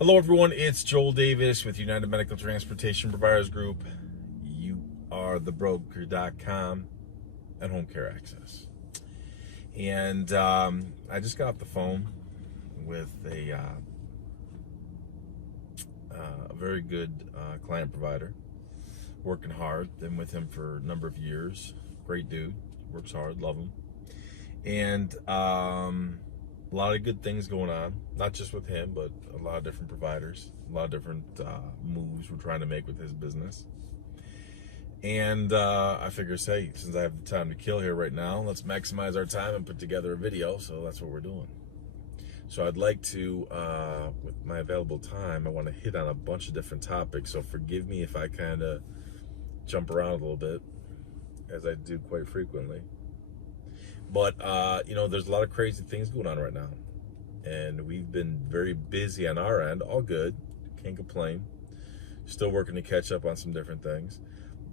Hello everyone, it's Joel Davis with United Medical Transportation Providers Group. You are the broker.com and Home Care Access. And I just got off the phone with a very good client provider, working hard. Been with him for a number of years. Great dude, works hard, love him. And a lot of good things going on, not just with him, but a lot of different providers, a lot of different moves we're trying to make with his business. And I figured, hey, since I have the time to kill here right now, let's maximize our time and put together a video. So that's what we're doing. So I'd like to, with my available time, I want to hit on a bunch of different topics. So forgive me if I kind of jump around a little bit, as I do quite frequently. But, there's a lot of crazy things going on right now. And we've been very busy on our end. All good. Can't complain. Still working to catch up on some different things.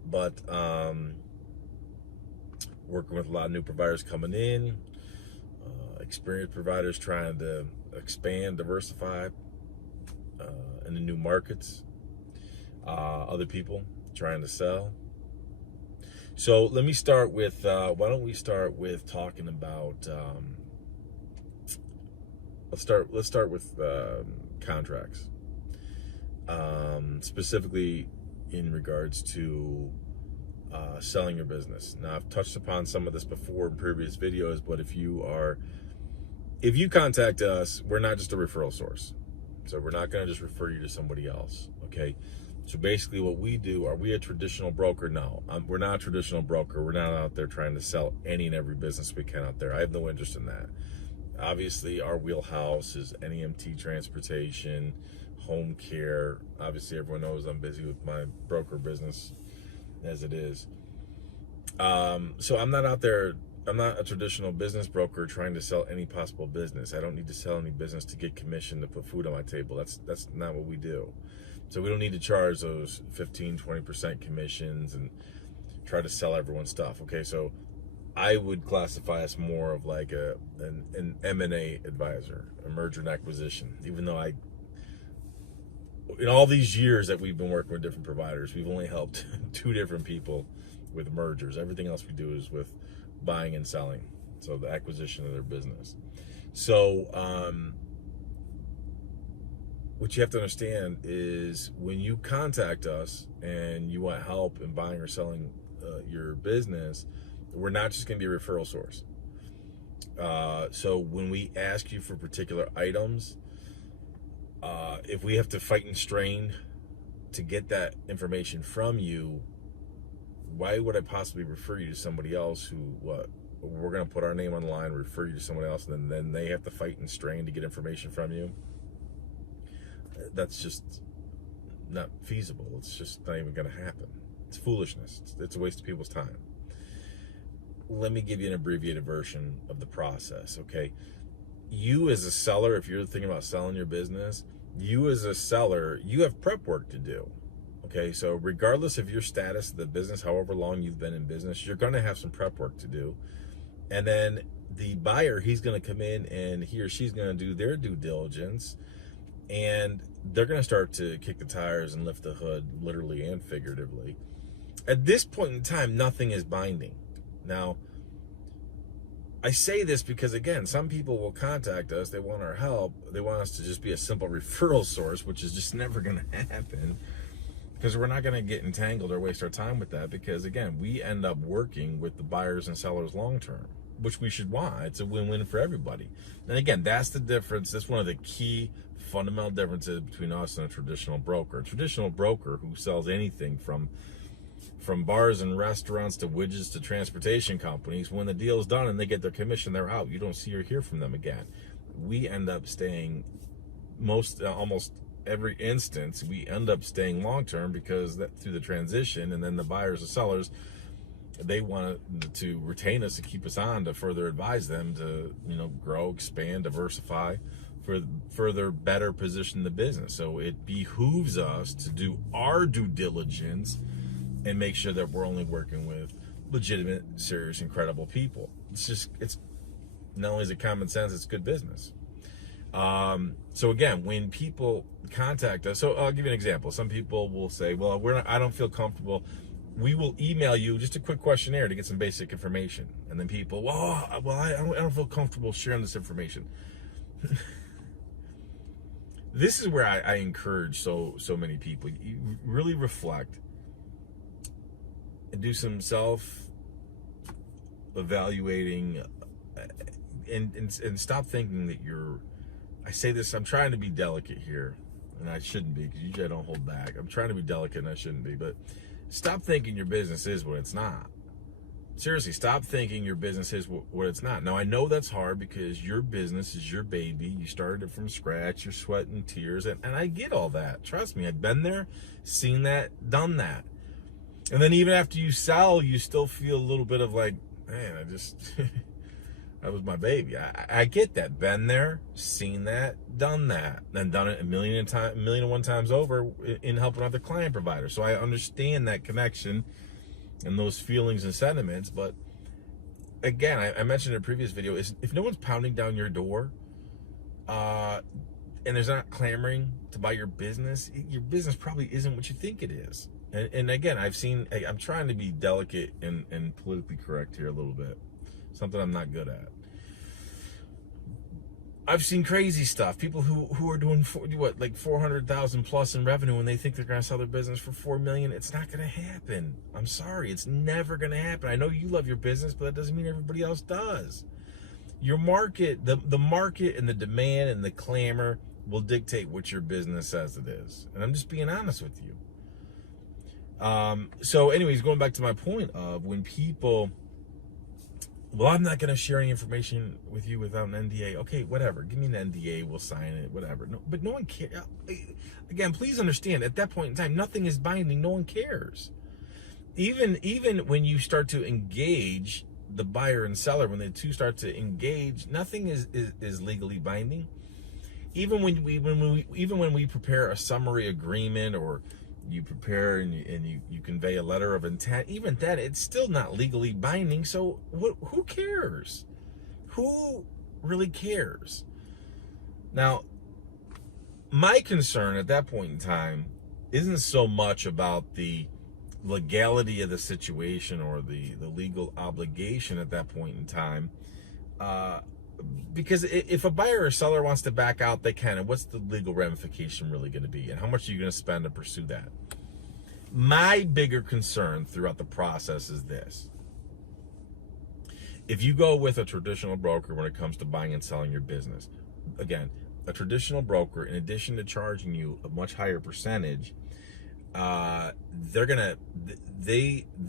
But working with a lot of new providers coming in. Experienced providers trying to expand, diversify into new markets. Other people trying to sell. So let me start with, why don't we start with talking about, let's start with contracts, specifically in regards to selling your business. Now, I've touched upon some of this before in previous videos, but if you contact us, we're not just a referral source. So we're not going to just refer you to somebody else, okay? So basically what we do, are we a traditional broker? No, we're not a traditional broker. We're not out there trying to sell any and every business we can out there. I have no interest in that. Obviously, our wheelhouse is NEMT transportation, home care. Obviously, everyone knows I'm busy with my broker business as it is. So I'm not out there. I'm not a traditional business broker trying to sell any possible business. I don't need to sell any business to get commission to put food on my table. That's not what we do. So we don't need to charge those 15-20% commissions and try to sell everyone's stuff. Okay, so I would classify us more of like an M&A advisor, a merger and acquisition. Even though in all these years that we've been working with different providers, we've only helped 2 different people with mergers. Everything else we do is with buying and selling, so the acquisition of their business. So what you have to understand is when you contact us and you want help in buying or selling your business, we're not just going to be a referral source. So when we ask you for particular items, if we have to fight and strain to get that information from you, why would I possibly refer you to somebody else who, we're going to put our name on the line, refer you to someone else, and then they have to fight and strain to get information from you? That's just not feasible. It's just not even going to happen. It's foolishness. It's a waste of people's time. Let me give you an abbreviated version of the process, okay? You as a seller, if you're thinking about selling your business, you as a seller, you have prep work to do, okay? So regardless of your status of the business, however long you've been in business, you're going to have some prep work to do. And then the buyer, he's going to come in and he or she's going to do their due diligence, and they're going to start to kick the tires and lift the hood, literally and figuratively. At this point in time, nothing is binding. Now, I say this because, again, some people will contact us. They want our help. They want us to just be a simple referral source, which is just never going to happen, because we're not going to get entangled or waste our time with that, because, again, we end up working with the buyers and sellers long term, which we should want. It's a win-win for everybody. And again, that's the difference. That's one of the key fundamental differences between us and a traditional broker. A traditional broker who sells anything from bars and restaurants to widgets to transportation companies, when the deal's done and they get their commission, they're out. You don't see or hear from them again. We end up staying almost every instance, we end up staying long-term, because through the transition, and then the buyers and sellers, they want to retain us, to keep us on, to further advise them to, grow, expand, diversify, for further better position the business. So it behooves us to do our due diligence and make sure that we're only working with legitimate, serious, and credible people. It's not only is it common sense, it's good business. So again, when people contact us, so I'll give you an example. Some people will say, well, I don't feel comfortable. We will email you just a quick questionnaire to get some basic information. And then people, well, I don't feel comfortable sharing this information. This is where I encourage so many people. You really reflect and do some self-evaluating and stop thinking that I say this, I'm trying to be delicate here, and I shouldn't be, because usually I don't hold back. I'm trying to be delicate and I shouldn't be, but stop thinking your business is what it's not. Seriously, stop thinking your business is what it's not. Now, I know that's hard because your business is your baby. You started it from scratch, your sweat and tears, and I get all that. Trust me, I've been there, seen that, done that. And then even after you sell, you still feel a little bit of like, man, that was my baby. I get that. Been there, seen that, done that, and done it a million and one times over in helping other client providers. So I understand that connection and those feelings and sentiments. But again, I mentioned in a previous video, is if no one's pounding down your door, and there's not clamoring to buy your business probably isn't what you think it is. And again, I'm trying to be delicate and politically correct here a little bit. Something I'm not good at. I've seen crazy stuff. People who are doing like 400,000 plus in revenue, and they think they're going to sell their business for 4 million. It's not going to happen. I'm sorry, it's never going to happen. I know you love your business, but that doesn't mean everybody else does. Your market, the market and the demand and the clamor will dictate what your business says it is. And I'm just being honest with you. So, anyways, going back to my point of when people, well, I'm not going to share any information with you without an NDA. Okay, whatever. Give me an NDA. We'll sign it, whatever. No, but no one cares. Again, please understand, at that point in time, nothing is binding. No one cares. Even when you start to engage the buyer and seller, when the two start to engage, nothing is legally binding. Even when we prepare a summary agreement, or you prepare and you convey a letter of intent, even then, it's still not legally binding. So who cares? Who really cares? Now, my concern at that point in time isn't so much about the legality of the situation or the legal obligation at that point in time, because if a buyer or seller wants to back out, they can. And what's the legal ramification really going to be? And how much are you going to spend to pursue that? My bigger concern throughout the process is this. If you go with a traditional broker when it comes to buying and selling your business, again, a traditional broker, in addition to charging you a much higher percentage, they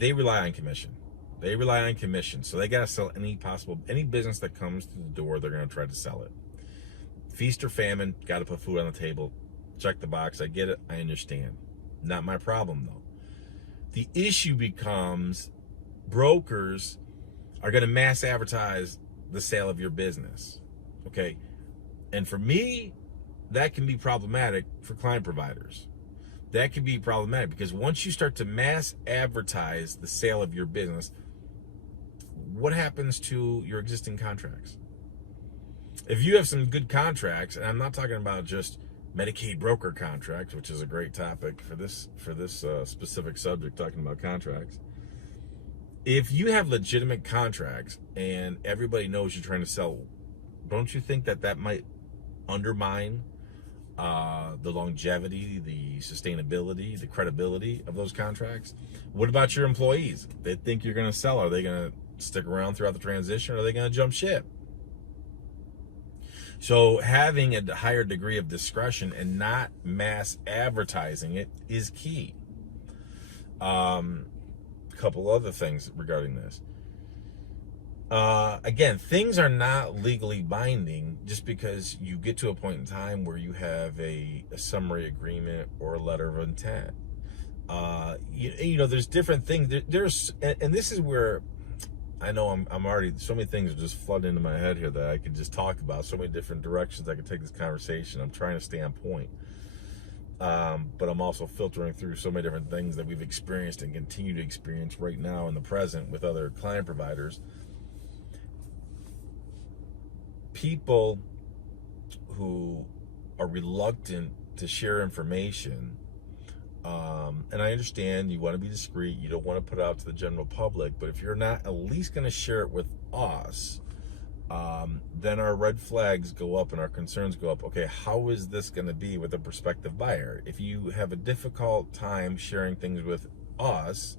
rely on commission. They rely on commission, so they got to sell any business that comes to the door. They're going to try to sell it. Feast or famine, got to put food on the table. Check the box. I get it. I understand. Not my problem, though. The issue becomes brokers are going to mass advertise the sale of your business. Okay, and for me, that can be problematic for client providers. That can be problematic because once you start to mass advertise the sale of your business, what happens to your existing contracts? If you have some good contracts, and I'm not talking about just Medicaid broker contracts, which is a great topic for this specific subject, talking about contracts. If you have legitimate contracts and everybody knows you're trying to sell, don't you think that might undermine the longevity, the sustainability, the credibility of those contracts? What about your employees? They think you're going to sell. Are they going to stick around throughout the transition, or are they going to jump ship? So having a higher degree of discretion and not mass advertising it is key. A couple other things regarding this. Again, things are not legally binding just because you get to a point in time where you have a summary agreement or a letter of intent. You know, there's different things. And this is where I know I'm already, so many things are just flooding into my head here that I could just talk about. So many different directions I could take this conversation. I'm trying to stay on point. But I'm also filtering through so many different things that we've experienced and continue to experience right now in the present with other client providers. People who are reluctant to share information. And I understand you want to be discreet, you don't want to put it out to the general public, but if you're not at least going to share it with us, then our red flags go up and our concerns go up. Okay, how is this going to be with a prospective buyer? If you have a difficult time sharing things with us,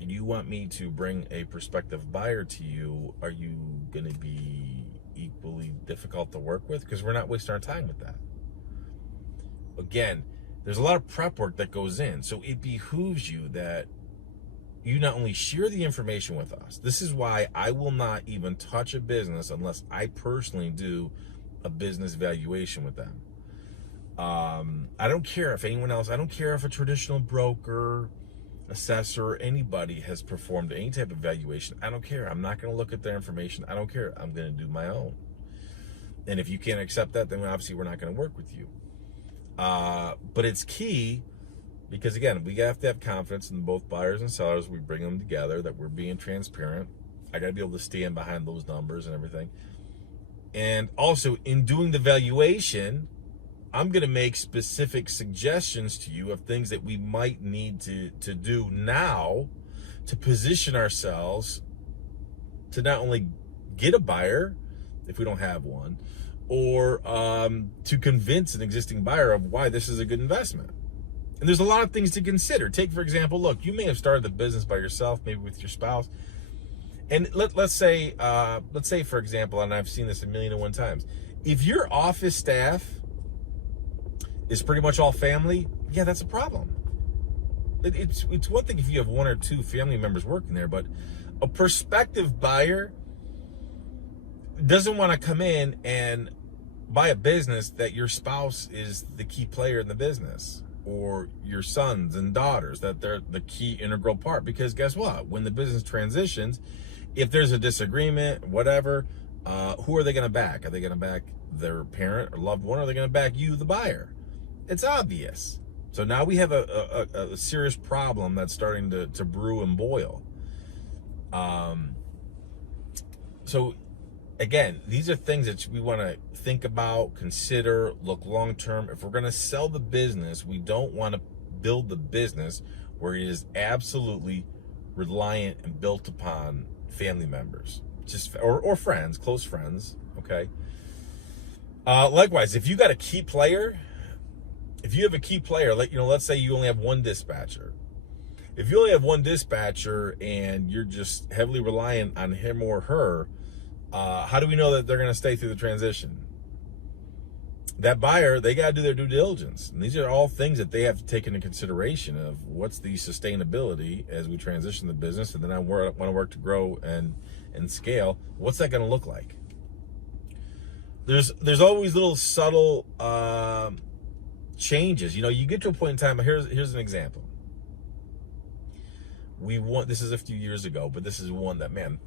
and you want me to bring a prospective buyer to you, are you going to be equally difficult to work with? Because we're not wasting our time with that. Again, there's a lot of prep work that goes in, so it behooves you that you not only share the information with us. This is why I will not even touch a business unless I personally do a business valuation with them. I don't care if anyone else, I don't care if a traditional broker, assessor, anybody has performed any type of valuation. I don't care. I'm not going to look at their information. I don't care. I'm going to do my own. And if you can't accept that, then obviously we're not going to work with you. But it's key, because again, we have to have confidence in both buyers and sellers. We bring them together, that we're being transparent. I got to be able to stand behind those numbers and everything. And also, in doing the valuation, I'm going to make specific suggestions to you of things that we might need to do now to position ourselves to not only get a buyer, if we don't have one, or to convince an existing buyer of why this is a good investment. And there's a lot of things to consider. Take, for example, look, you may have started the business by yourself, maybe with your spouse. And let's say, for example, and I've seen this a million and one times, if your office staff is pretty much all family, yeah, that's a problem. It's one thing if you have one or two family members working there, but a prospective buyer doesn't want to come in and buy a business that your spouse is the key player in the business, or your sons and daughters, that they're the key integral part. Because guess what? When the business transitions, if there's a disagreement, whatever, who are they going to back? Are they going to back their parent or loved one? Or are they going to back you, the buyer? It's obvious. So now we have a serious problem that's starting to brew and boil. So again, these are things that we want to think about, consider, look long term. If we're going to sell the business, we don't want to build the business where it is absolutely reliant and built upon family members, just or friends, close friends. Okay. Likewise, if you got a key player, if you have a key player, let's say you only have one dispatcher. If you only have one dispatcher and you're just heavily reliant on him or her, how do we know that they're going to stay through the transition? That buyer, they got to do their due diligence. And these are all things that they have to take into consideration of what's the sustainability as we transition the business. And then I want to work to grow and scale. What's that going to look like? There's always little subtle changes. You get to a point in time. Here's an example. This is a few years ago, but this is one that, man,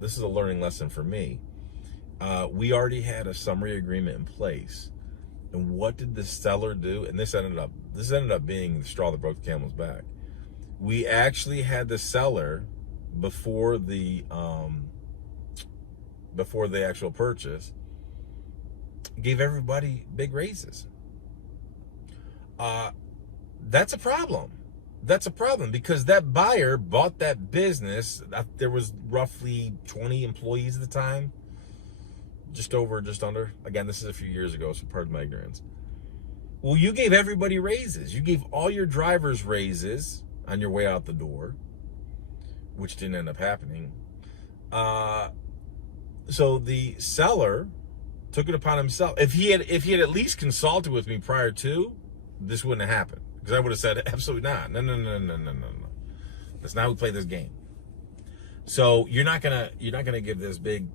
this is a learning lesson for me. We already had a summary agreement in place. And what did the seller do? And this ended up being the straw that broke the camel's back. We actually had the seller, before the actual purchase, gave everybody big raises. That's a problem. That's a problem, because that buyer bought that business. There was roughly 20 employees at the time. Just under. Again, this is a few years ago, so pardon my ignorance. Well, you gave everybody raises. You gave all your drivers raises on your way out the door, which didn't end up happening. So the seller took it upon himself. If he had at least consulted with me prior to, this wouldn't have happened. Because I would have said, absolutely not. No. That's not how we play this game. So you're not gonna give this big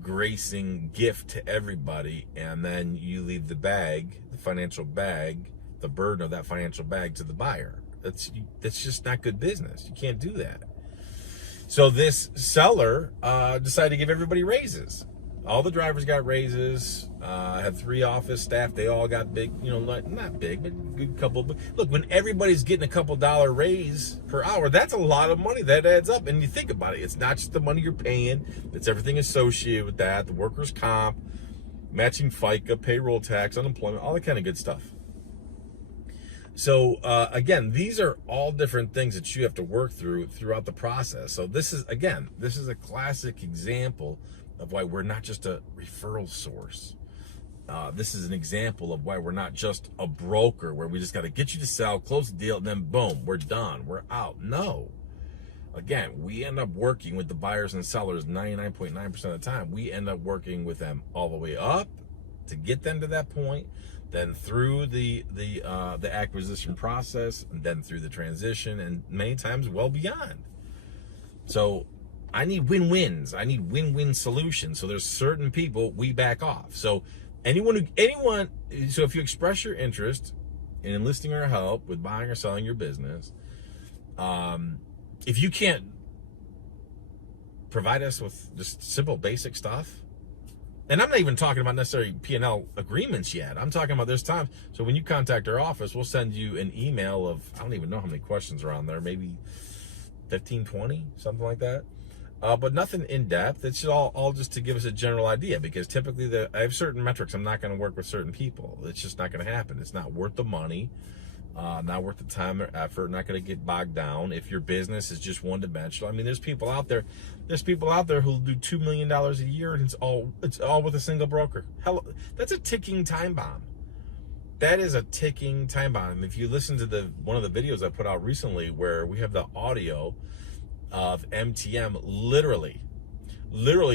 gracing gift to everybody, and then you leave the financial bag, the burden of that financial bag to the buyer. That's just not good business. You can't do that. So this seller decided to give everybody raises. All the drivers got raises. I had 3 office staff. They all got big, not big, but good couple. But look, when everybody's getting a couple dollar raise per hour, that's a lot of money. That adds up. And you think about it, it's not just the money you're paying. It's everything associated with that. The workers' comp, matching FICA, payroll tax, unemployment, all that kind of good stuff. So again, these are all different things that you have to work throughout the process. So this is a classic example of why we're not just a referral source. This is an example of why we're not just a broker where we just got to get you to sell, close the deal, and then boom, we're done, we're out. No. Again, we end up working with the buyers and sellers 99.9% of the time. We end up working with them all the way up to get them to that point, then through the acquisition process, and then through the transition, and many times well beyond. So I need win-wins. I need win-win solutions. So there's certain people we back off. So so if you express your interest in enlisting our help with buying or selling your business, if you can't provide us with just simple basic stuff, and I'm not even talking about necessarily P&L agreements yet. I'm talking about there's times. So when you contact our office, we'll send you an email of, I don't even know how many questions are on there, maybe 15, 20, something like that. But nothing in depth. It's all just to give us a general idea, because typically I have certain metrics. I'm not going to work with certain people. It's just not going to happen. It's not worth the money, not worth the time or effort, not going to get bogged down. If your business is just one dimensional, I mean, there's people out there who'll do $2 million a year, and it's all with a single broker. Hell, that's a ticking time bomb. That is a ticking time bomb. If you listen to one of the videos I put out recently, where we have the audio of MTM literally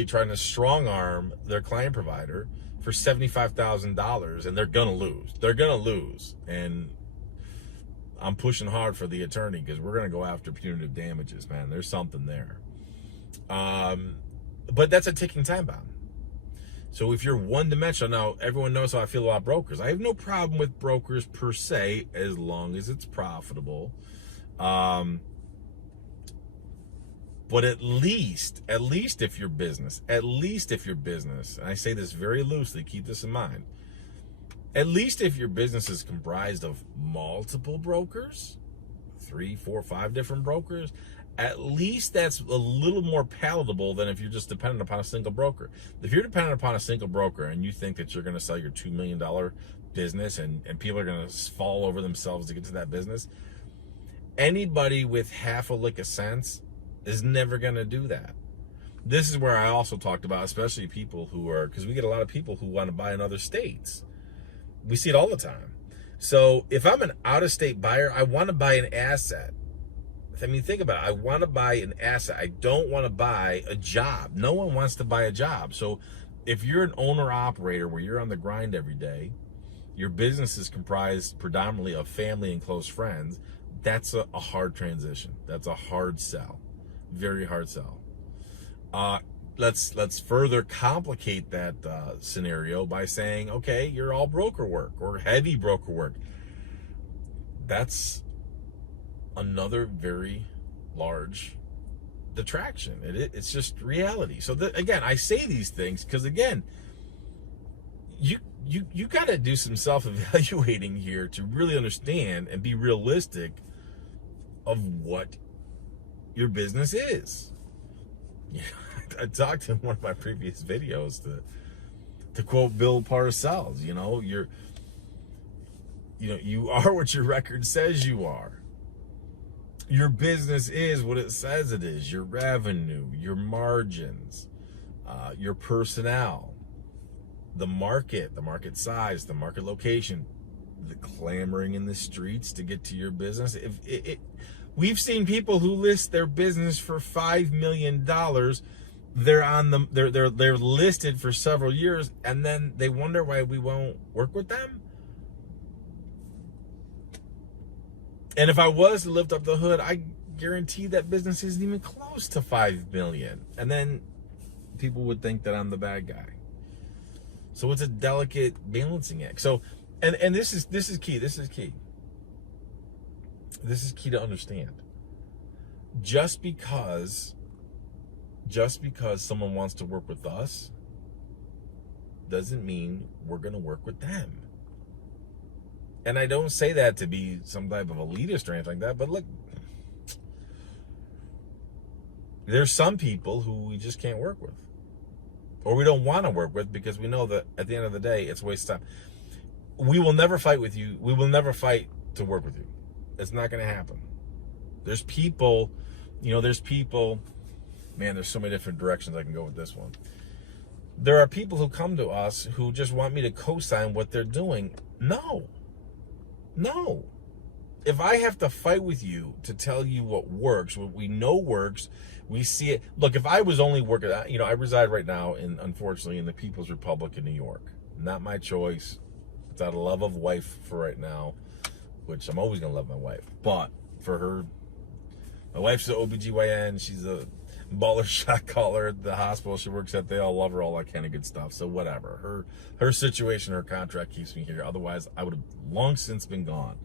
trying to strong arm their client provider for $75,000, and they're gonna lose. And I'm pushing hard for the attorney, because we're gonna go after punitive damages, man. There's something there. But that's a ticking time bomb. So if you're one dimensional, now everyone knows how I feel about brokers. I have no problem with brokers per se, as long as it's profitable. But at least if your business, and I say this very loosely, keep this in mind, at least if your business is comprised of multiple brokers, 3, 4, 5 different brokers, at least that's a little more palatable than if you're just dependent upon a single broker. If you're dependent upon a single broker and you think that you're going to sell your $2 million business and people are going to fall over themselves to get to that business, anybody with half a lick of sense is never going to do that. This is where I also talked about, especially people because we get a lot of people who want to buy in other states. We see it all the time. So if I'm an out-of-state buyer, I want to buy an asset. I mean, think about it. I want to buy an asset. I don't want to buy a job. No one wants to buy a job. So if you're an owner-operator where you're on the grind every day, your business is comprised predominantly of family and close friends, that's a hard transition. That's a hard sell. Very hard sell. Let's further complicate that scenario by saying, okay, you're all broker work or heavy broker work. That's another very large detraction. It's just reality. So again, I say these things because, again, you got to do some self-evaluating here to really understand and be realistic of what your business is. I talked in one of my previous videos to quote Bill Parcells, you are what your record says you are. Your business is what it says it is. Your revenue, your margins, your personnel, the market size, the market location, the clamoring in the streets to get to your business. We've seen people who list their business for $5 million. They're listed for several years, and then they wonder why we won't work with them. And if I was to lift up the hood, I guarantee that business isn't even close to $5 million. And then people would think that I'm the bad guy. So it's a delicate balancing act. So, and this is key. This is key. This is key to understand. Just because someone wants to work with us doesn't mean we're going to work with them. And I don't say that to be some type of elitist or anything like that, but look, there's some people who we just can't work with, or we don't want to work with, because we know that at the end of the day, it's a waste of time. We will never fight with you. We will never fight to work with you. It's not going to happen. There's people, man, there's so many different directions I can go with this one. There are people who come to us who just want me to co-sign what they're doing. No. If I have to fight with you to tell you what works, what we know works, we see it. Look, if I was only working, I reside right now unfortunately, in the People's Republic in New York. Not my choice. It's out of love of wife for right now, which I'm always going to love my wife. But for her, my wife's an OBGYN. She's a baller shot caller at the hospital she works at. They all love her, all that kind of good stuff. So whatever. Her situation, her contract keeps me here. Otherwise, I would have long since been gone.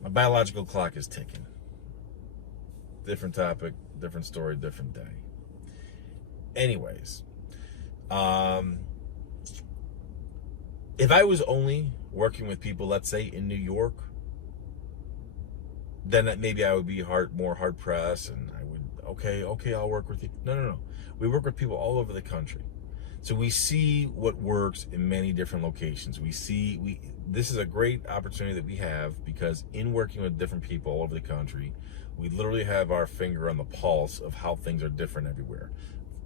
My biological clock is ticking. Different topic, different story, different day. Anyways, if I was only working with people, let's say in New York, then maybe I would be more hard pressed, and I would, okay, I'll work with you. No. We work with people all over the country. So we see what works in many different locations. This is a great opportunity that we have, because in working with different people all over the country, we literally have our finger on the pulse of how things are different everywhere,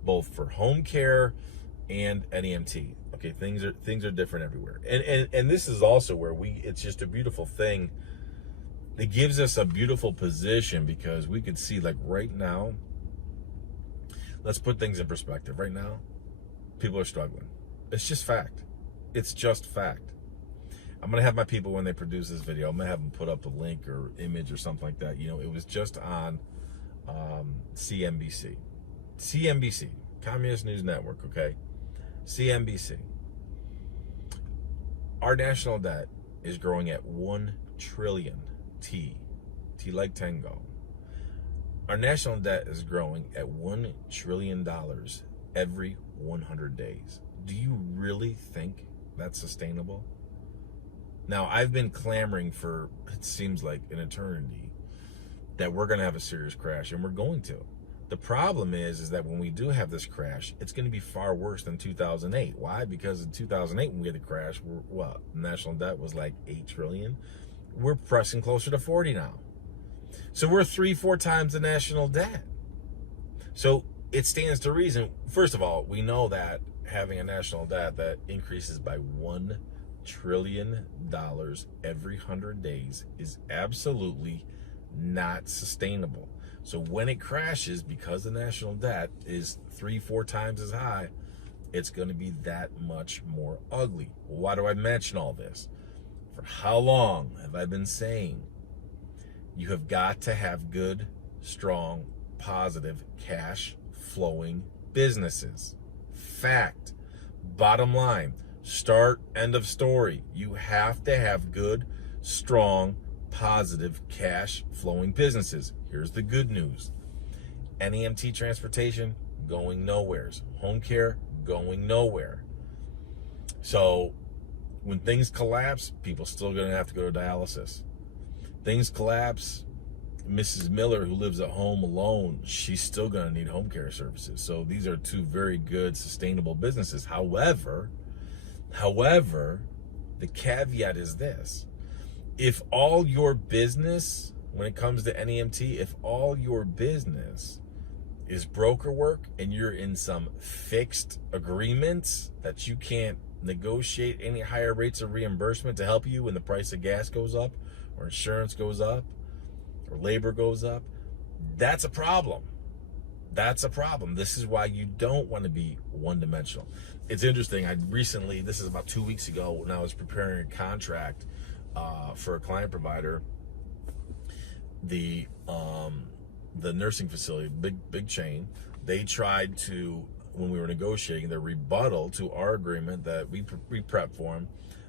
both for home care and NEMT. Okay, things are different everywhere. And this is also where it's just a beautiful thing. It gives us a beautiful position, because we could see, like, right now, let's put things in perspective. Right now, people are struggling. It's just fact. It's just fact. I'm going to have my people, when they produce this video, I'm going to have them put up a link or image or something like that. It was just on CNBC. CNBC, Communist News Network, okay? CNBC. Our national debt is growing at 1 trillion. T like tango. Our national debt is growing at $1 trillion every 100 days. Do you really think that's sustainable? Now, I've been clamoring for, it seems like, an eternity, that we're going to have a serious crash, and we're going to. The problem is that when we do have this crash, it's going to be far worse than 2008. Why? Because in 2008, when we had the crash, national debt was like 8 trillion. We're pressing closer to 40 now. So we're 3-4 times the national debt. So it stands to reason. First of all, we know that having a national debt that increases by $1 trillion every 100 days is absolutely not sustainable. So when it crashes, because the national debt is 3-4 times as high, it's going to be that much more ugly. Why do I mention all this? For how long have I been saying you have got to have good, strong, positive, cash flowing businesses? Fact. Bottom line. Start, end of story. You have to have good, strong, positive, cash flowing businesses. Here's the good news. NEMT transportation going nowheres. Home care going nowhere. So when things collapse, people still going to have to go to dialysis. Things collapse, Mrs. Miller, who lives at home alone, she's still going to need home care services. So these are two very good, sustainable businesses. However, the caveat is this. If all your business, when it comes to NEMT, if all your business is broker work and you're in some fixed agreements that you can't negotiate any higher rates of reimbursement to help you when the price of gas goes up, or insurance goes up, or labor goes up, that's a problem. That's a problem. This is why you don't want to be one-dimensional. It's interesting. This is about 2 weeks ago, when I was preparing a contract for a client provider, the nursing facility, big chain, they tried to, when we were negotiating, their rebuttal to our agreement that we prepped for them,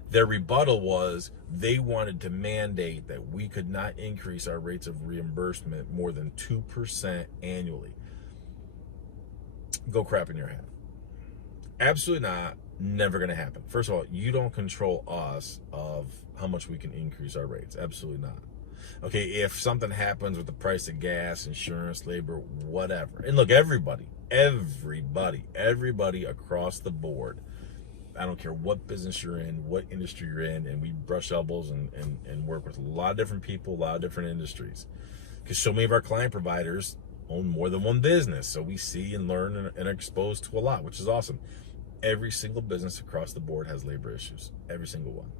their rebuttal was they wanted to mandate that we could not increase our rates of reimbursement more than 2% annually. Go crap in your head. Absolutely not. Never going to happen. First of all, you don't control us of how much we can increase our rates. Absolutely not. Okay, if something happens with the price of gas, insurance, labor, whatever. And look, everybody across the board, I don't care what business you're in, what industry you're in, and we brush elbows and work with a lot of different people, a lot of different industries. Because so many of our client providers own more than one business. So we see and learn and are exposed to a lot, which is awesome. Every single business across the board has labor issues. Every single one.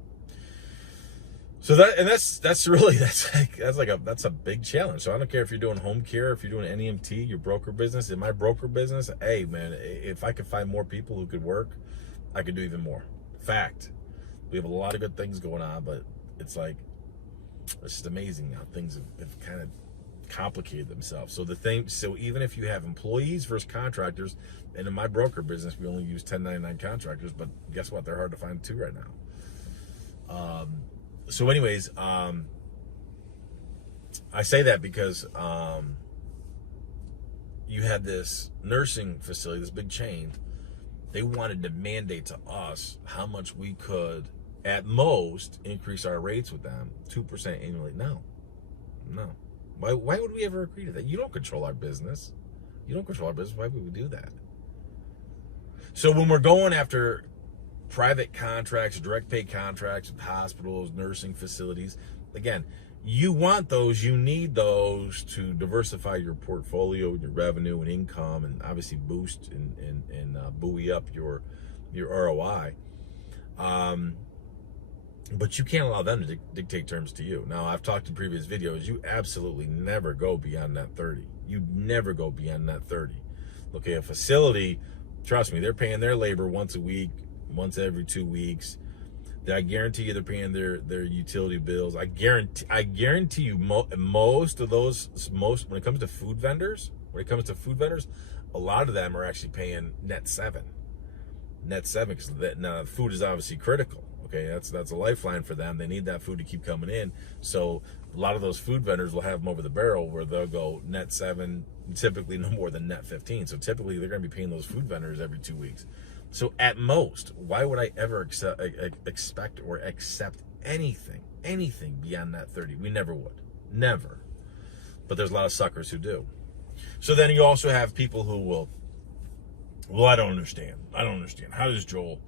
So that's a big challenge. So I don't care if you're doing home care, if you're doing NEMT, your broker business. In my broker business, hey man, if I could find more people who could work, I could do even more. Fact. We have a lot of good things going on, but it's just amazing how things have kind of complicated themselves. So even if you have employees versus contractors, and in my broker business, we only use 1099 contractors, but guess what? They're hard to find too right now. So anyways, I say that because you had this nursing facility, this big chain. They wanted to mandate to us how much we could, at most, increase our rates with them, 2% annually. No. Why would we ever agree to that? You don't control our business. Why would we do that? So when we're going after private contracts, direct pay contracts with hospitals, nursing facilities, again, you want those, you need those to diversify your portfolio, your revenue and income, and obviously boost and buoy up your ROI. But you can't allow them to dictate terms to you. Now, I've talked in previous videos, you absolutely never go beyond that 30. You never go beyond that 30. Okay, a facility, trust me, they're paying their labor once a week, once every 2 weeks. I guarantee you they're paying their utility bills. I guarantee you most of those, when it comes to food vendors, a lot of them are actually paying net 7 because food is obviously critical. Okay, that's a lifeline for them. They need that food to keep coming in. So a lot of those food vendors will have them over the barrel where they'll go net 7, typically no more than net 15. So typically they're going to be paying those food vendors every 2 weeks. So at most, why would I ever expect or accept anything beyond that 30? We never would. Never. But there's a lot of suckers who do. So then you also have people who will, well, I don't understand. How does Joel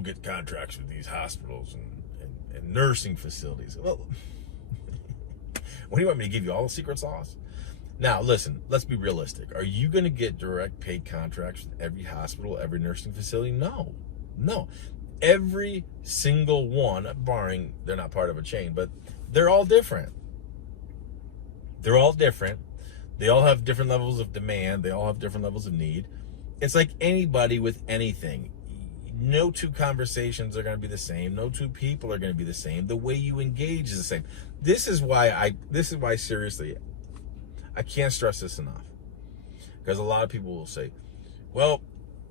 get contracts with these hospitals and nursing facilities? Well, what do you want me to give you, all the secret sauce? Now, listen, let's be realistic. Are you going to get direct paid contracts with every hospital, every nursing facility? No. Every single one, barring they're not part of a chain, but they're all different. They all have different levels of demand. They all have different levels of need. It's like anybody with anything. No two conversations are going to be the same. No two people are going to be the same. The way you engage is the same. This is why seriously, I can't stress this enough. Because a lot of people will say, well,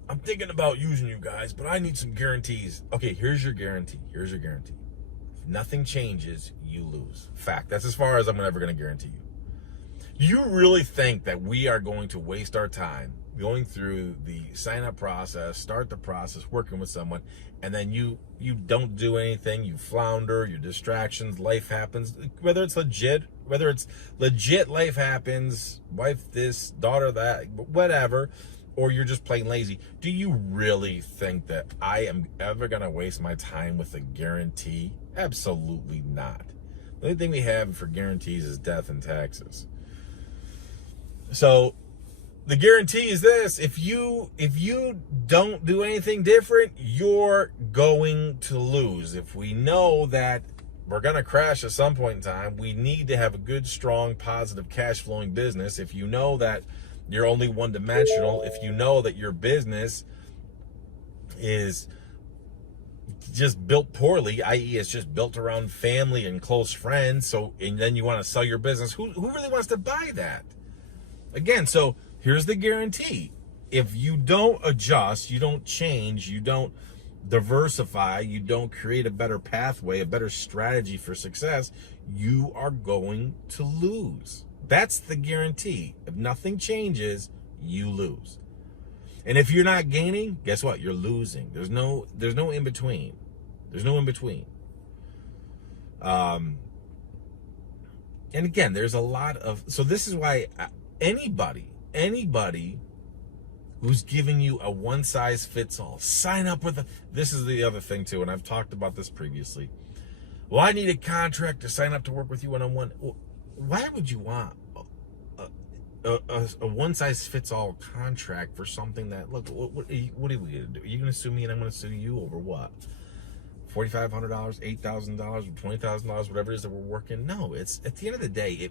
I'm thinking about using you guys, but I need some guarantees. Okay, here's your guarantee. If nothing changes, you lose. Fact. That's as far as I'm ever going to guarantee you. Do you really think that we are going to waste our time going through the sign-up process, start the process, working with someone, and then you don't do anything, you flounder, your distractions, life happens, whether it's legit, life happens, wife this, daughter that, whatever, or you're just plain lazy. Do you really think that I am ever going to waste my time with a guarantee? Absolutely not. The only thing we have for guarantees is death and taxes. So the guarantee is this: if you don't do anything different, you're going to lose. If we know that we're going to crash at some point in time, we need to have a good, strong, positive, cash flowing business. If you know that you're only one dimensional, if you know that your business is just built poorly, i.e. it's just built around family and close friends, and then you want to sell your business, who really wants to buy that? Again, so here's the guarantee. If you don't adjust, you don't change, you don't diversify, you don't create a better pathway, a better strategy for success, you are going to lose. That's the guarantee. If nothing changes, you lose. And if you're not gaining, guess what? You're losing. There's no in between. There's no in between. And again, there's a lot of, so this is why anybody who's giving you a one size fits all, sign up with this is the other thing too, and I've talked about this previously. Well, I need a contract to sign up to work with you one-on-one. Why would you want a one size fits all contract for something that, look, what are we going to do? Are you going to sue me and I'm going to sue you over what? $4,500, $8,000, $20,000, whatever it is that we're working. No, it's at the end of the day,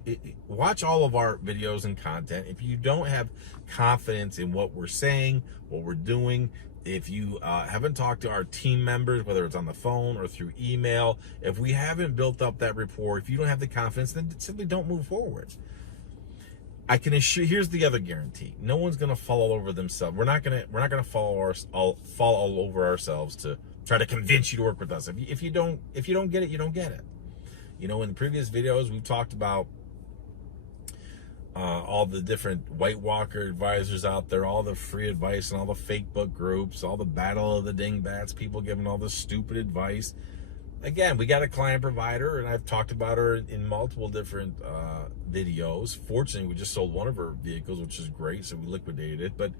watch all of our videos and content. If you don't have confidence in what we're saying, what we're doing, if you haven't talked to our team members, whether it's on the phone or through email, if we haven't built up that rapport, if you don't have the confidence, then simply don't move forward. I can assure. Here's the other guarantee: no one's going to fall all over themselves. We're not going to fall all over ourselves to try to convince you to work with us. If you don't get it, you don't get it. You know, in the previous videos, we've talked about all the different White Walker advisors out there, all the free advice and all the fake book groups, all the battle of the dingbats, people giving all this stupid advice. Again, we got a client provider, and I've talked about her in multiple different videos. Fortunately, we just sold one of her vehicles, which is great, so we liquidated it. But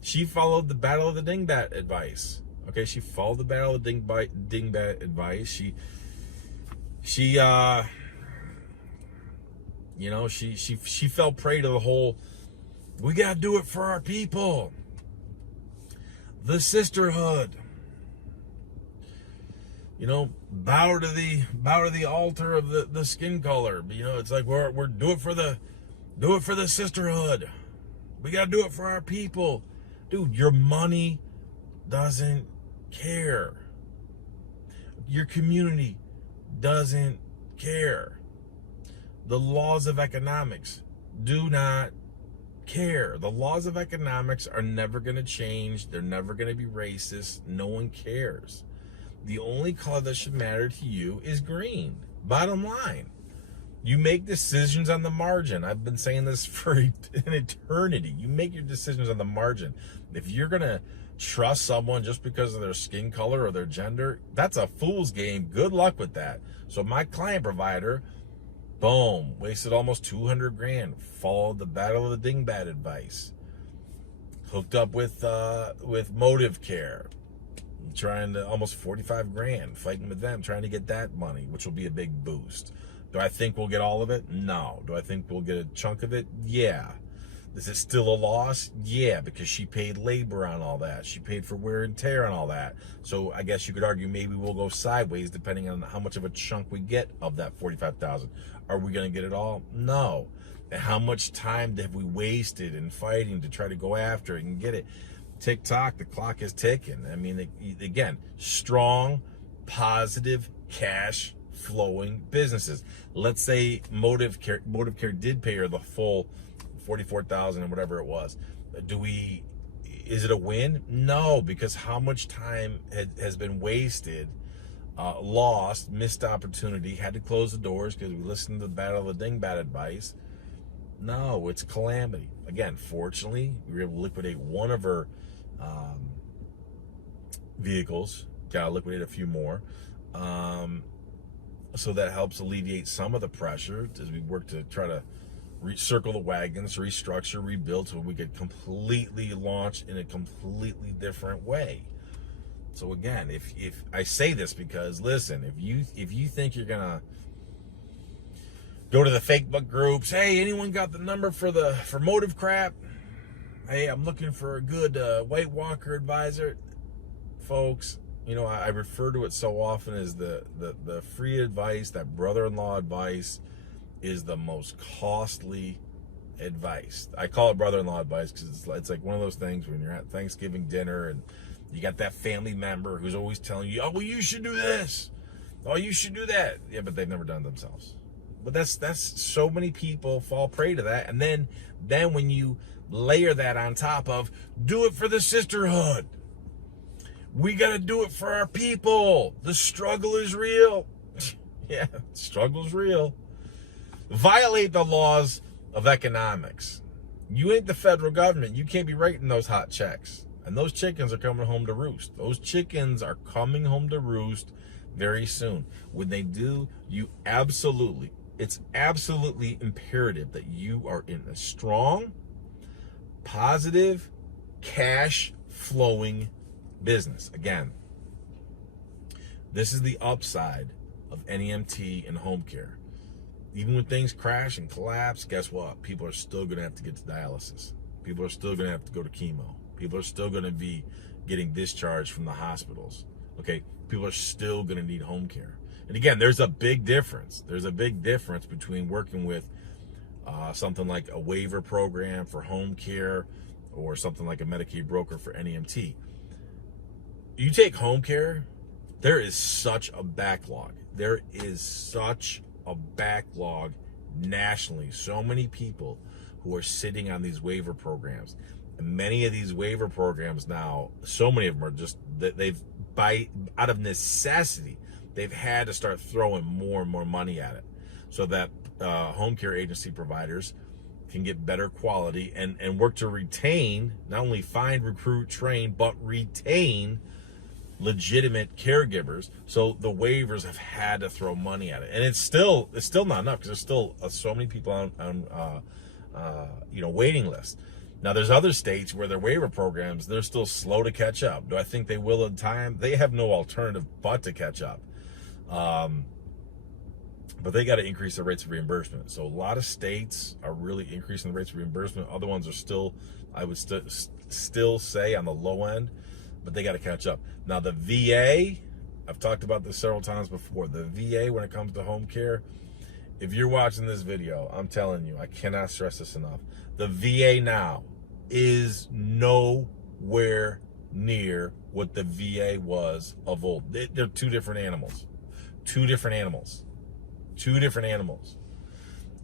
she followed the battle of the dingbat advice. Okay, she followed the battle of the dingbat advice. She fell prey to the whole, we got to do it for our people. The sisterhood. You know, bow to the altar of the skin color. You know, it's like we're do it for the sisterhood. We got to do it for our people. Dude, your money doesn't care. Your community doesn't care. The laws of economics do not care. The laws of economics are never going to change. They're never going to be racist. No one cares. The only color that should matter to you is green. Bottom line. You make decisions on the margin. I've been saying this for an eternity. You make your decisions on the margin. If you're going to trust someone just because of their skin color or their gender, that's a fool's game. Good luck with that. So my client provider, boom, wasted almost 200 grand. Followed the battle of the dingbat advice. Hooked up with Motive Care. Trying to almost 45 grand, fighting with them, trying to get that money, which will be a big boost. Do I think we'll get all of it? No. Do I think we'll get a chunk of it? Yeah. Is it still a loss? Yeah, because she paid labor on all that. She paid for wear and tear on all that. So I guess you could argue maybe we'll go sideways depending on how much of a chunk we get of that 45,000. Are we going to get it all? No. And how much time have we wasted in fighting to try to go after it and get it? TikTok, the clock is ticking. I mean, again, strong, positive, cash flowing businesses. Let's say Motive Care did pay her the full 44,000 and whatever it was. Is it a win? No, because how much time has been wasted, lost, missed opportunity, had to close the doors because we listened to the battle of the dingbat advice. No, it's calamity. Again, fortunately, we were able to liquidate one of her vehicles. Got to liquidate a few more. So that helps alleviate some of the pressure as we work to try to circle the wagons, restructure, rebuild, so we could completely launch in a completely different way. So again, if I say this because, listen, if you think you're gonna go to the fake book groups, hey, anyone got the number for Motive crap? Hey, I'm looking for a good White Walker advisor. Folks, you know, I refer to it so often as the free advice, that brother-in-law advice is the most costly advice. I call it brother-in-law advice because it's like one of those things when you're at Thanksgiving dinner and you got that family member who's always telling you, oh, well, you should do this. Oh, you should do that. Yeah, but they've never done it themselves. But that's so many people fall prey to that. And then when you layer that on top of, do it for the sisterhood. We got to do it for our people. The struggle is real. Yeah, struggle's real. Violate the laws of economics. You ain't the federal government. You can't be writing those hot checks. And those chickens are coming home to roost. Those chickens are coming home to roost very soon. When they do, it's absolutely imperative that you are in a strong, positive, cash flowing business. Again, this is the upside of NEMT and home care. Even when things crash and collapse, guess what? People are still going to have to get to dialysis. People are still going to have to go to chemo. People are still going to be getting discharged from the hospitals. Okay, people are still going to need home care. And again, there's a big difference. There's a big difference between working with something like a waiver program for home care or something like a Medicaid broker for NEMT. You take home care, there is such a backlog. There is such a backlog nationally. So many people who are sitting on these waiver programs. And many of these waiver programs now, so many of them are just, out of necessity, they've had to start throwing more and more money at it so that home care agency providers can get better quality and work to retain, not only find, recruit, train, but retain legitimate caregivers. So the waivers have had to throw money at it, and it's still not enough because there's still so many people on waiting lists. Now there's other states where their waiver programs, they're still slow to catch up. Do I think they will in time? They have no alternative but to catch up. But they got to increase the rates of reimbursement. So a lot of states are really increasing the rates of reimbursement. Other ones are still, I would still say, on the low end, but they got to catch up. Now the VA, I've talked about this several times before. The VA, when it comes to home care, if you're watching this video, I'm telling you, I cannot stress this enough. The VA now is nowhere near what the VA was of old. They're two different animals.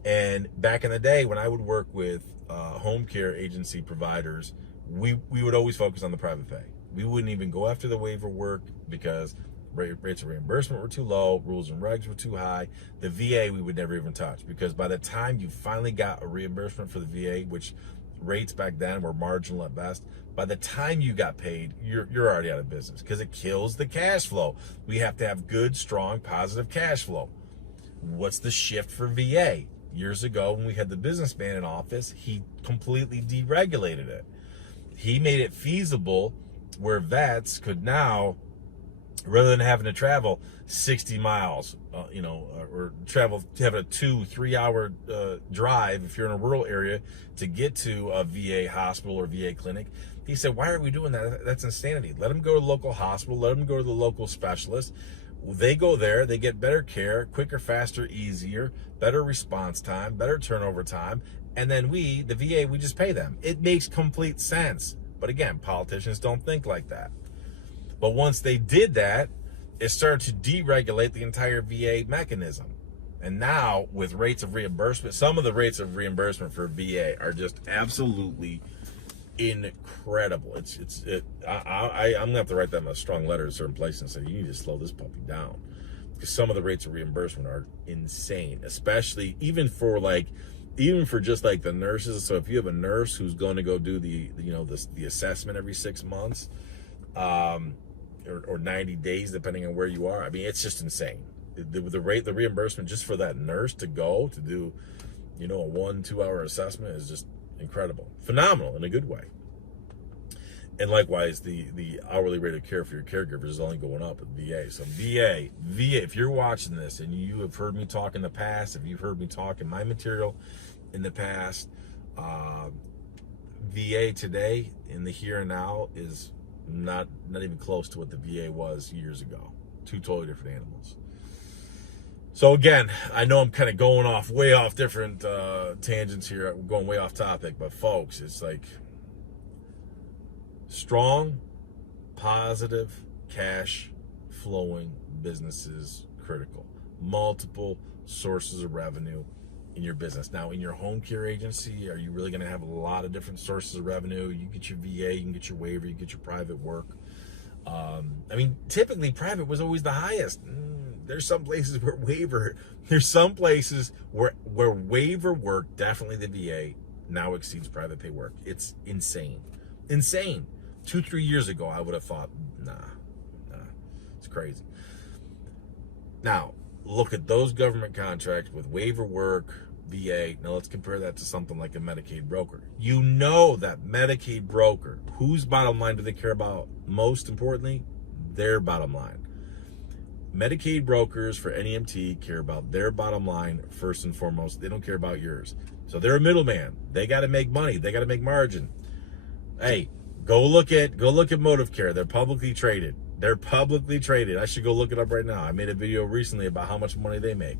And back in the day, when I would work with home care agency providers, we would always focus on the private pay. We wouldn't even go after the waiver work because rates of reimbursement were too low, rules and regs were too high. The VA we would never even touch, because by the time you finally got a reimbursement for the VA, which rates back then were marginal at best, by the time you got paid, you're already out of business because it kills the cash flow. We have to have good, strong, positive cash flow. What's the shift for VA? Years ago, when we had the businessman in office, he completely deregulated it. He made it feasible where vets could now, rather than having to travel 60 miles, or travel, having a 2-3 hour drive if you're in a rural area to get to a VA hospital or VA clinic, he said, why are we doing that? That's insanity. Let them go to the local hospital. Let them go to the local specialist. They go there, they get better care, quicker, faster, easier, better response time, better turnover time, and then the VA, we just pay them. It makes complete sense. But again, politicians don't think like that. But once they did that, it started to deregulate the entire VA mechanism. And now, with rates of reimbursement, some of the rates of reimbursement for VA are just absolutely incredible. I'm gonna have to write them a strong letter to certain places and say, you need to slow this puppy down, because some of the rates of reimbursement are insane, especially even for just like the nurses. So if you have a nurse who's going to go do the assessment every 6 months, or 90 days, depending on where you are, I mean, it's just insane. The reimbursement just for that nurse to go to do, a 1-2 hour assessment is just incredible, phenomenal in a good way. And likewise, the hourly rate of care for your caregivers is only going up at VA. So VA, if you're watching this and you have heard me talk in the past, if you've heard me talk in my material in the past, VA today in the here and now is not even close to what the VA was years ago. Two totally different animals. So again, I know I'm kind of way off different tangents here. I'm going way off topic, but folks, it's like strong, positive, cash flowing businesses critical. Multiple sources of revenue in your business. Now, in your home care agency, are you really going to have a lot of different sources of revenue? You get your VA, you can get your waiver, you get your private work. Typically private was always the highest. There's some places where waiver work, definitely the VA, now exceeds private pay work. It's insane. 2-3 years ago, I would have thought, nah, it's crazy. Now, look at those government contracts with waiver work, VA. Now let's compare that to something like a Medicaid broker. You know that Medicaid broker, whose bottom line do they care about most importantly? Their bottom line. Medicaid brokers for NEMT care about their bottom line first and foremost. They don't care about yours. So they're a middleman. They got to make money. They got to make margin. Hey, go look at Motive Care. They're publicly traded. I should go look it up right now. I made a video recently about how much money they make.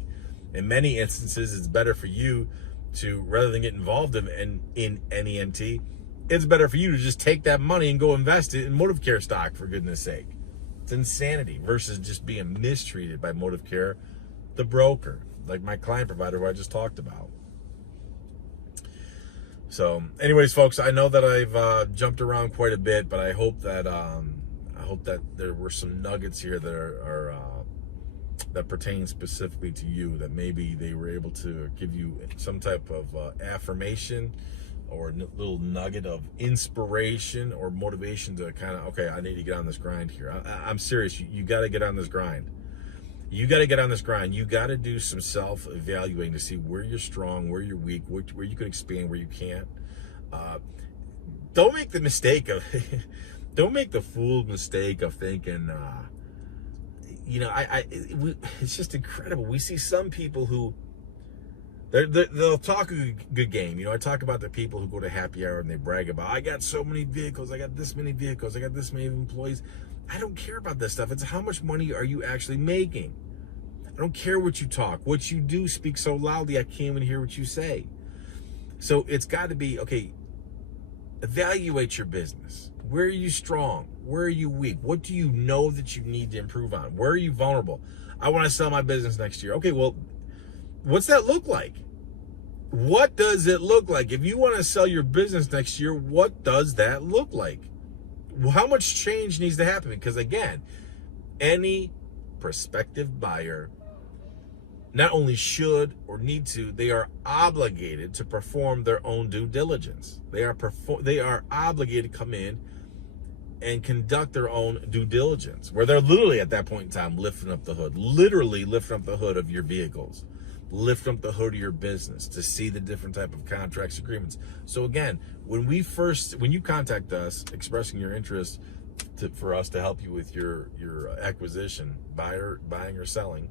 In many instances, it's better for you to, rather than get involved in NEMT, it's better for you to just take that money and go invest it in Motive Care stock, for goodness sake. It's insanity versus just being mistreated by Motive Care, the broker, like my client provider who I just talked about. So anyways, folks, I know that I've jumped around quite a bit, but I hope that there were some nuggets here that are that pertain specifically to you, that maybe they were able to give you some type of affirmation or little nugget of inspiration or motivation to kind of, okay, I need to get on this grind here. I'm serious. You got to get on this grind. You got to get on this grind. You got to do some self-evaluating to see where you're strong, where you're weak, where you can expand, where you can't. Don't make the mistake of, don't make the fool mistake of thinking, it's just incredible. We see some people who, they'll talk a good game. I talk about the people who go to happy hour and they brag about, I got so many vehicles, I got this many vehicles, I got this many employees. I don't care about this stuff. It's how much money are you actually making? I don't care what you talk. What you do speaks so loudly, I can't even hear what you say. So it's got to be, okay, evaluate your business. Where are you strong? Where are you weak? What do you know that you need to improve on? Where are you vulnerable? I want to sell my business next year. Okay, well, what's that look like? What does it look like? If you want to sell your business next year, what does that look like? How much change needs to happen? Because again, any prospective buyer not only should or need to, they are obligated to perform their own due diligence. They are obligated to come in and conduct their own due diligence, where they're literally at that point in time lifting up the hood, literally lifting up the hood of your vehicles, lifting up the hood of your business to see the different type of contracts, agreements. So again, when you contact us expressing your interest for us to help you with your acquisition, buying or selling,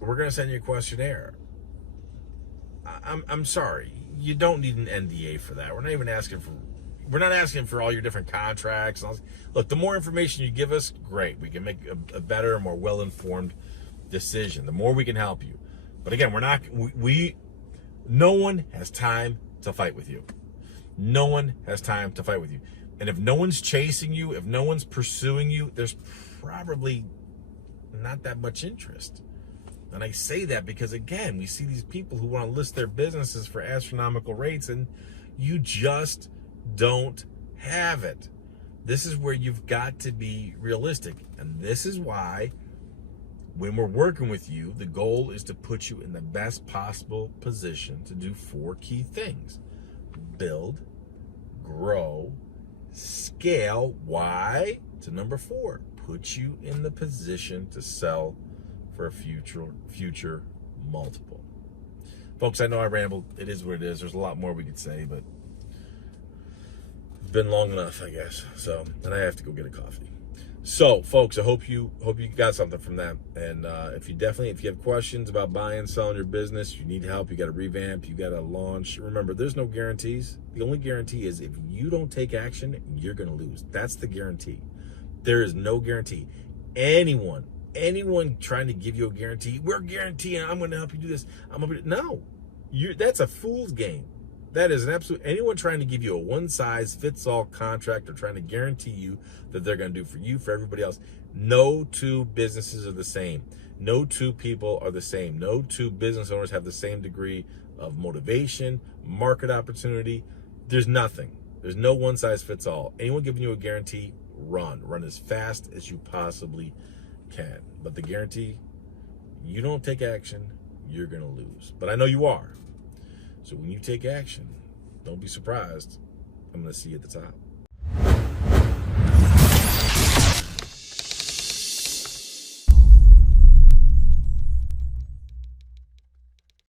we're going to send you a questionnaire. I'm sorry, you don't need an NDA for that. We're not asking for all your different contracts. Look, the more information you give us, great. We can make a better, more well-informed decision. The more we can help you. But again, no one has time to fight with you. No one has time to fight with you. And if no one's chasing you, if no one's pursuing you, there's probably not that much interest. And I say that because, again, we see these people who want to list their businesses for astronomical rates, and you just don't have it. This is where you've got to be realistic. And this is why when we're working with you, the goal is to put you in the best possible position to do 4 key things. Build, grow, scale. Why? To number 4, put you in the position to sell for a future multiple. Folks, I know I rambled. It is what it is. There's a lot more we could say, but it's been long enough, I guess. So, and I have to go get a coffee. So, folks, I hope you got something from that. And if you have questions about buying, selling your business, you need help, you got to revamp, you got to launch. Remember, there's no guarantees. The only guarantee is if you don't take action, you're going to lose. That's the guarantee. There is no guarantee. Anyone trying to give you a guarantee, we're guaranteeing I'm going to help you do this. No, that's a fool's game. That is an absolute, anyone trying to give you a one-size-fits-all contract or trying to guarantee you that they're going to do for you, for everybody else. No 2 businesses are the same. No 2 people are the same. No 2 business owners have the same degree of motivation, market opportunity. There's nothing. There's no one-size-fits-all. Anyone giving you a guarantee, run as fast as you possibly can. But the guarantee, you don't take action, you're going to lose. But I know you are. So when you take action, don't be surprised. I'm going to see you at the top.